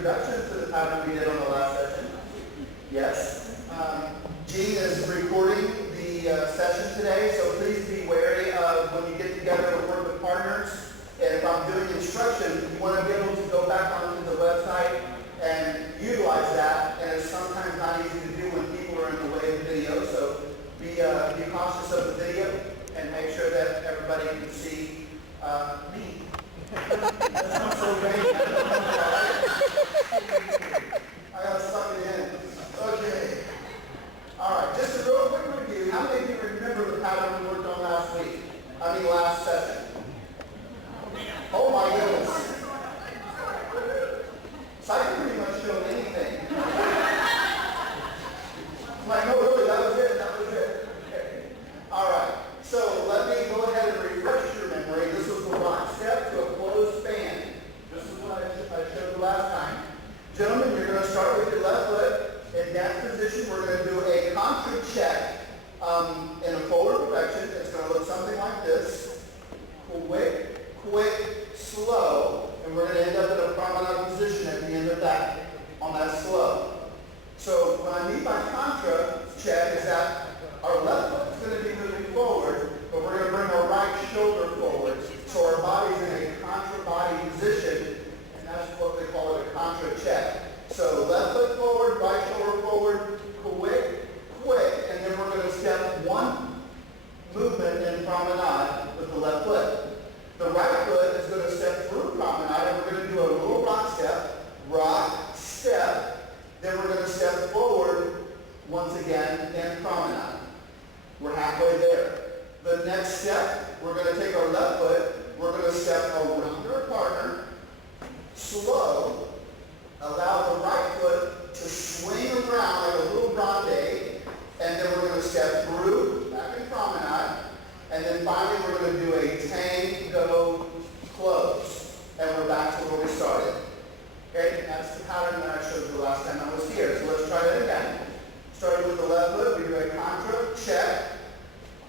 introduction to the pattern we did on the last session. Yes. Gene is recording the session today, so please be wary of when you get together to work with partners. And if I'm doing instruction, you want to be able to go back onto the website and utilize that. And it's sometimes not easy to do when people are in the way of the video. So be cautious of the video and make sure that everybody can see me. That's not so vague. I gotta suck it in. Okay. All right. Just a real quick review. How many of you remember the pattern we worked on last week? Last session. Oh my goodness. So I can pretty much show anything. I'm like, no, really, that was it. Okay. All right. So let me go ahead and refresh your memory. This was the rock step to a closed fan. This is what I showed you last time. Gentlemen, you're going to start with your left foot. In that position, we're going to do a contra check in a forward direction. It's going to look something like this. Quick, slow. And we're going to end up in a promenade position at the end of that, on that slow. So what I mean by contra check is that our left foot is going to be moving forward, but we're going to bring our right shoulder forward. So our body's in a contra body position, and that's what they call it, a contra check. So left foot forward, right shoulder forward, quick, and then we're going to step one movement in promenade with the left foot. The right foot is going to step through promenade, and we're going to do a little rock step, then we're going to step forward once again in promenade. We're halfway there. The next step, we're going to take our left foot, we're going to step around our partner, slow, allow the right foot to swing around like a little grande, and then we're going to step through, back in promenade, and then finally we're going to do a tango close, and we're back to where we started. Okay, that's the pattern that I showed you last time I was here. So let's try that again. Starting with the left foot, we do a contra check,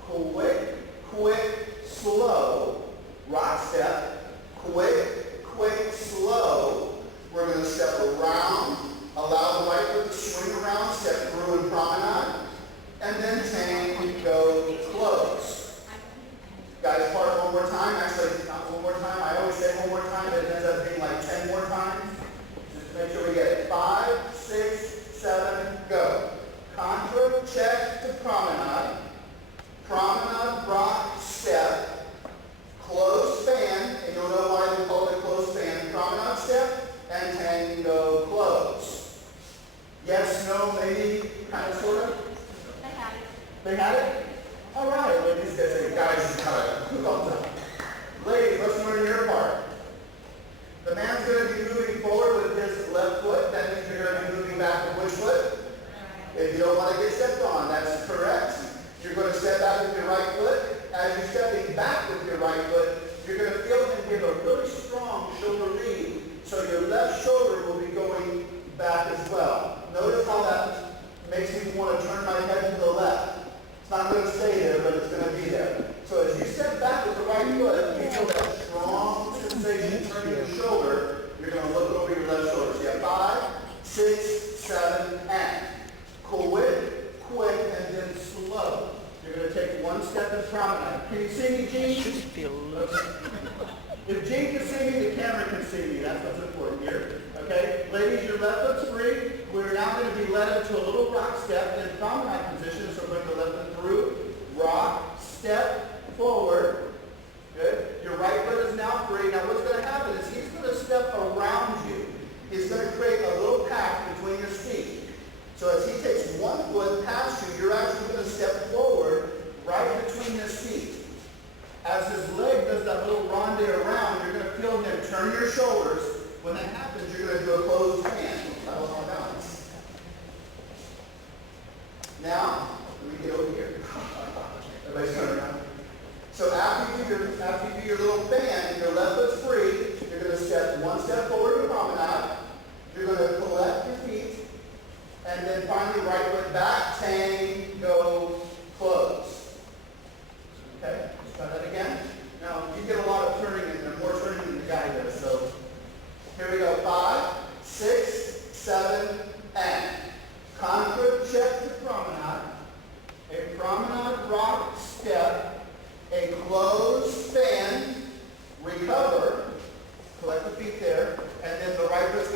quick, slow, rock step, quick, slow. We're going to step around, allow the right foot to swing around, step through in promenade, and then tango close. Guys, part one more time. Actually, not one more time. I always say one more time, but it ends up being like 10 more times. Just to make sure we get it. 5, 6, 7, go. Contra, check to promenade, rock, step, closed fan, and you'll know why they call it a closed fan, promenade step, and tango close. Yes, no, maybe, kind of, sort of? They had it. They had it? All right, ladies, guys, you got it. Who comes up? Ladies, let's learn your part. The man's going to be moving forward with his left foot. That means you're going to be moving back with which foot? If you don't want to get stepped on, that's correct. You're going to step back with your right foot. As you're stepping back with your right foot, you're going to feel him give a really strong shoulder lead. So your left shoulder will be going back as well. Notice how that makes me want to turn my head to the left. It's not going to stay there, but it's going to be there. So as you step back with the right foot, you feel that strong sensation turning your shoulder. You're going to look over your left shoulder. So you have 5, 6, 7, and quick, and then slow. You're going to take one step in promenade. Can you see me, Gene? If Gene can see me, the camera can see me. That's what's important here. Okay? Ladies, your left foot's free. We're now going to be led into a little rock step in promenade position. So bring the left foot through. Rock, step, forward. Good. Your right foot is now free. Now what's going to happen is he's going to step around you. He's going to create a little path between your feet. So as he takes one foot past you, you're actually going to step forward right between his feet. As his leg does that little ronde around, you're going to feel him turn your shoulders. When that happens, you're going to do a closed hand. That was on balance.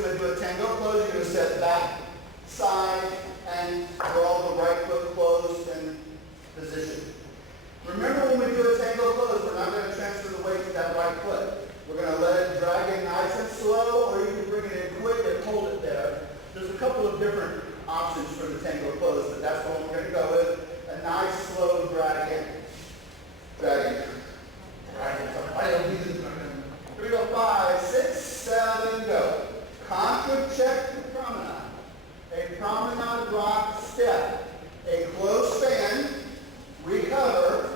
going to do a tango close. You're going to step back, side, and draw the right foot closed in position. Remember, when we do a tango close, we're not going to transfer the weight to that right foot. We're going to let it drag in nice and slow, or you can bring it in quick and hold it there. There's a couple of different options for the tango close, but that's the one we're going to go with. A nice, slow drag in. Drag in. Here we go. 5, 6, 7, go. Contra check to promenade. A promenade rock step. A close span. Recover.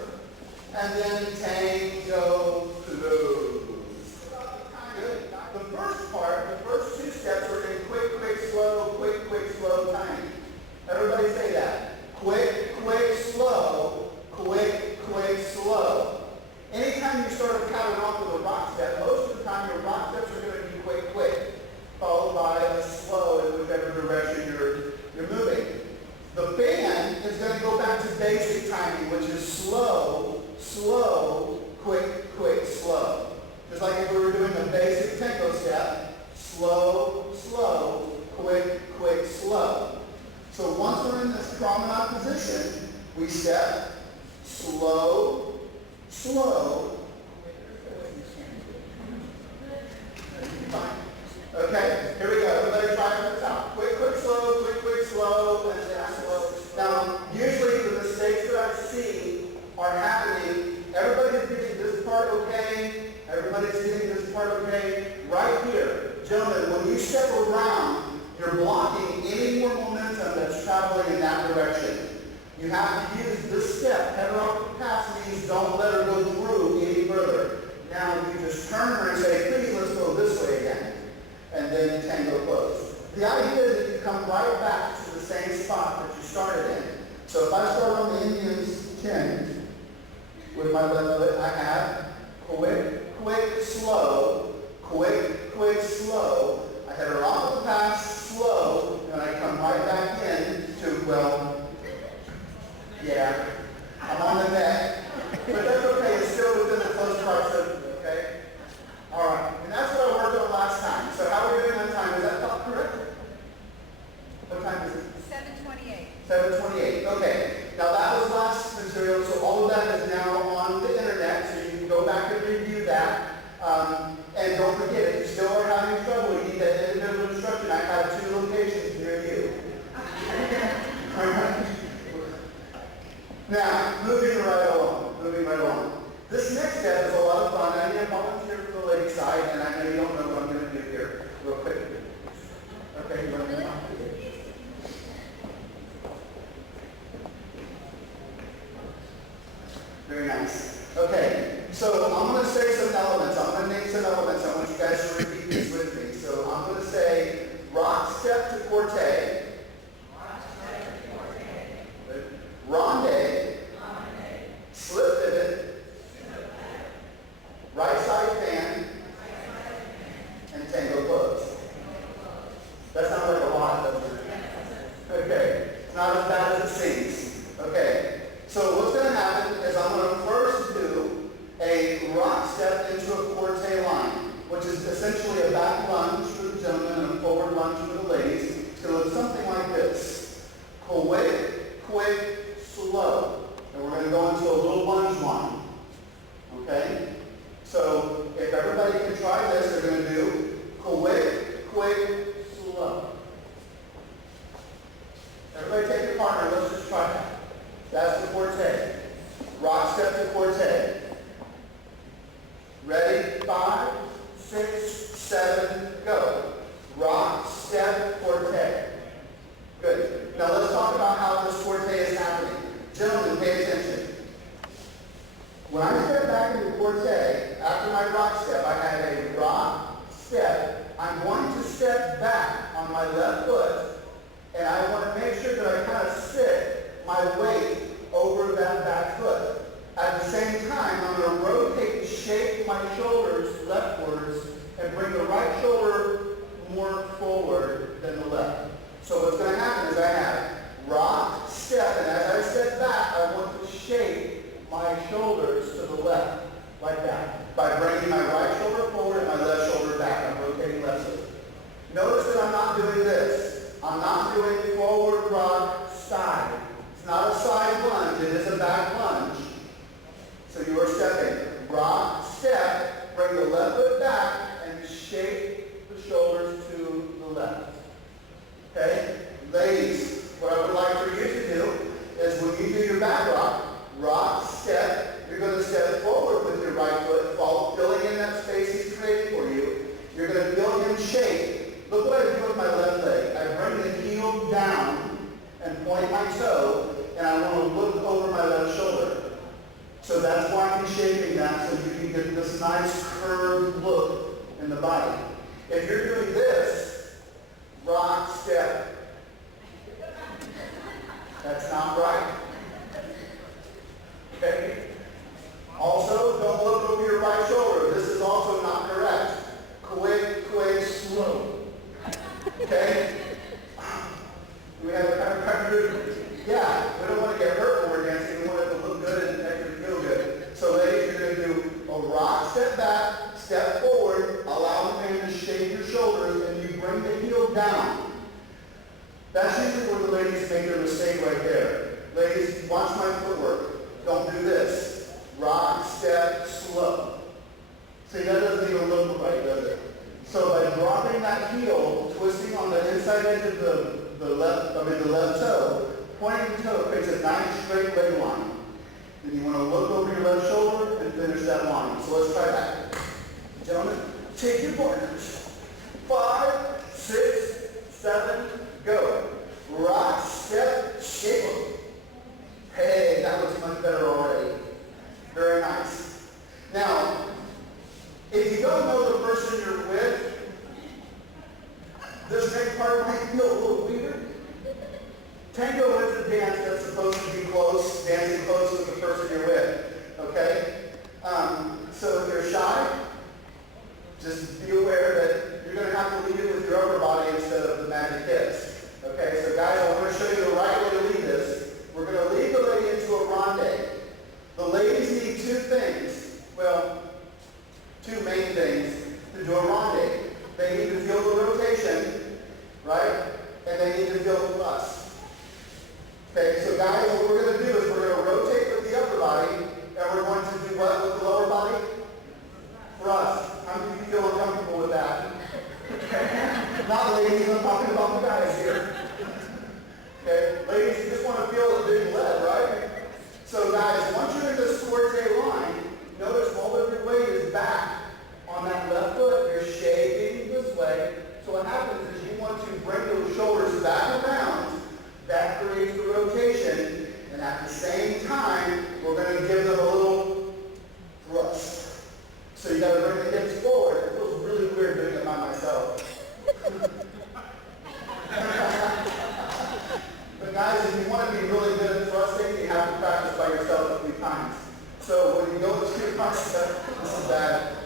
And then tango close. Good. The first part, the first 2 steps are in quick, slow timing. Everybody say that. Quick, slow. Quick, slow. Anytime you start counting off with a rock step, most of the time your rock steps are going to be quick, followed by a slow in whichever direction you're moving. The band is going to go back to basic timing, which is slow, quick, slow. Just like if we were doing a basic tango step, slow, quick, slow. So once we're in this promenade position, we step slow. Okay, here we go. Everybody try it from the top. Quick, slow, quick, slow, and then slow. Now, usually the mistakes that I see are happening. Everybody's getting this part okay. Everybody's getting this part okay. Right here. Gentlemen, when you step around, you're blocking any more momentum that's traveling in that direction. You have to use this step. Head her off the pass means don't let her go through any further. Now you just turn her and say, please, let's go this way again. And then tango close. The idea is that you come right back to the same spot that you started in. So if I start on the Indian's chin with my left foot, I have quick, slow, quick, slow. I head her off the pass, slow, and I come right back in to, well, yeah, I'm on the neck, but that's okay, it's still within the close proximity, okay? All right, and that's what I worked on last time. So how are we doing that time? Is that correct? What time is it? 7:28. 7:28, okay. Now that was last material, so all of that is now on the internet, so you can go back and review that. And don't forget, if you still are having trouble, you need that individual instruction. I have 2 locations near you. All right. Now, moving right along. This next step is a lot of fun. I need a volunteer for the lady side, and I know you don't know what I'm going to do here. Real quick. Okay, you want to know? Very nice. Okay, so I'm going to say some elements. I'm going to name some elements. I want you guys to repeat these with me. So I'm going to say rock step to corte. Ronde, slip pivot, right side fan, and tango close. That sounds like a lot, doesn't it? Okay, it's not as bad as it seems. Okay, so what's going to happen is I'm going to first do a rock step into a corte line, which is essentially a back lunge for the gentlemen and a forward lunge for the ladies. It's going to look something like this. Quick, slow. And we're going to go into a little lunge one. Okay? So if everybody can try this, they're going to do quick, slow. Everybody take your partner. Let's just try that. That's the corte. Rock step to corte. Ready? 5, 6, 7, go. Rock, step, corte. Good. Now let's talk about how this corte is happening. Gentlemen, pay attention. When I step back into corte, after my rock step, I have a rock, step. I'm going to step back on my left foot, and I want to make sure that I kind of sit my weight over that back foot. At the same time, I'm going to rotate and shape my shoulders leftwards and bring the right shoulder more forward than the left. So what's going to happen is I have rock, step, and as I step back, I want to shape my shoulders to the left, like that, by bringing my right shoulder forward and my left shoulder back. I'm rotating left foot. Notice doing this. I'm not doing forward rock side. It's not a side lunge, it is a back lunge. So you are stepping. Rock, step, bring the left foot back, and shake the shoulders to the left. Okay? Ladies, what I would like for you to do is when you do your back rock, step, you're going to step forward with your right foot, filling in that space he's creating for you. You're going to feel him shake. Look what I do with my left leg. I bring the heel down and point my toe, and I want to look over my left shoulder. So that's why I'm shaping that, so you can get this nice curved look in the body. If you're doing this, rock, step, that's not right. Okay? Also, don't look over your right shoulder. This is also not correct. Quick, slow. Okay? We have a kind of good, yeah, we don't want to get hurt when we're dancing. We want it to look good and make it feel good. So ladies, you're going to do a rock, step back, step forward, allow the man to shake your shoulders, and you bring the heel down. That's usually where the ladies make their mistake right there. Ladies, watch my footwork. Don't do this. Rock, step, slow. See, that doesn't even look right, does it? So by dropping that heel, twisting on the inside edge of the left toe, pointing the toe creates a nice straight leg line. Then you want to look over your left shoulder and finish that line. So let's try that. Gentlemen, take your partners. 5, 6, 7, go. Rock, step, shake them. Hey, that looks much better already. Very nice. Now, if you don't know the person you're with, this next part might feel a little weird. Tango is a dance that's supposed to be close, dancing close with the person you're with. Okay? So if you're shy, just be aware that you're going to have to lead it with your upper body instead of the magic hips. Okay? So guys, I want to show you the right way to lead this. We're going to lead the lady into a ronde. The ladies need 2 things. Well, 2 main things to do a ronde. They need to feel the rotation, right? And they need to feel the thrust. Okay, so guys, what we're going to do is we're going to rotate with the upper body, and we're going to do what with the lower body? Thrust. How many of you feel uncomfortable with that? Not ladies, I'm talking about the guys here. Okay, ladies, you just want to feel the big lead, right? So guys, once you're in this forte line, notice all of your weight is back on that left foot. You're shaking this way. So what happens is you want to bring those shoulders back around. That creates the rotation. And at the same time, we're going to give them a little thrust. So you got to bring the hips forward. It feels really weird doing it by myself. But guys, if you want to be really good at thrusting, you have to practice by yourself a few times. So when you go to your concept, this is bad.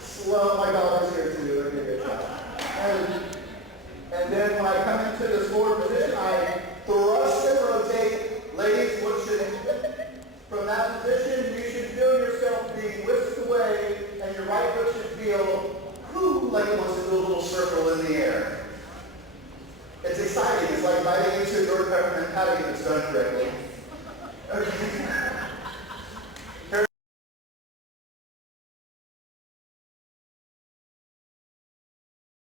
Slow my dollars here too. Let me get a shot. And then when I come into this forward position, I thrust and rotate. Ladies, what should, from that position,